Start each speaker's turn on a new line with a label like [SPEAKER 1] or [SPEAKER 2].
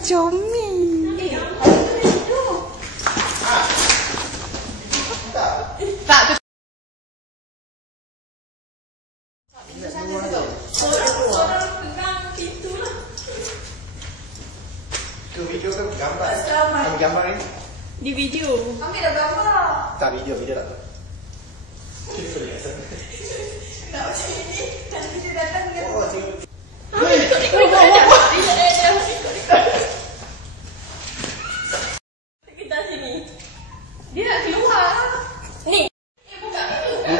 [SPEAKER 1] Tu
[SPEAKER 2] video ke gambar? Ambil gambar ni?
[SPEAKER 1] di video.
[SPEAKER 3] Ambil dah gambar.
[SPEAKER 2] Tak video, video tak tahu.